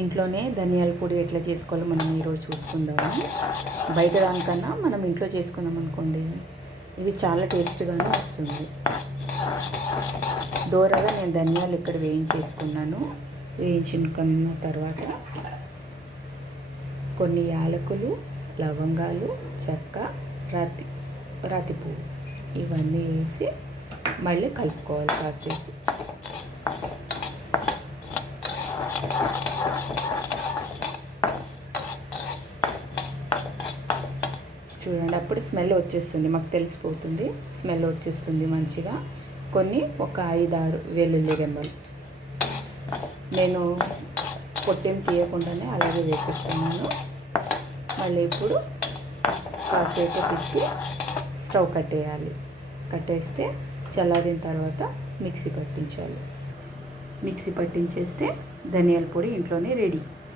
ఇంట్లోనే ధనియాల పొడి ఎట్లా చేసుకోవాలో మనం ఈరోజు చూసుకుందాము. బయట దానికన్నా మనం ఇంట్లో చేసుకున్నాం అనుకోండి, ఇది చాలా టేస్ట్గానే వస్తుంది. దోరగా నేను ధనియాలు ఇక్కడ వేయించేసుకున్నాను. వేయించుకున్న తర్వాత కొన్ని యాలకులు, లవంగాలు, చెక్క, రాతి పువ్వు ఇవన్నీ వేసి మళ్ళీ కలుపుకోవాలి కాసేపు. చూడండి, అప్పుడు స్మెల్ వచ్చేస్తుంది, మాకు తెలిసిపోతుంది. స్మెల్ వచ్చేస్తుంది మంచిగా. ఒక 5-6 వెల్లుల్లి రెమ్మలు నేను పొట్టేం తీయకుండానే అలాగే వేసేస్తున్నాను. మళ్ళీ ఇప్పుడు కాసేపు తిప్పి స్టవ్ కట్టేయాలి. కట్టేస్తే చల్లారిన తర్వాత మిక్సీ పట్టించాలి. మిక్సీ పట్టించేస్తే ధనియాల పొడి ఇంట్లోనే రెడీ.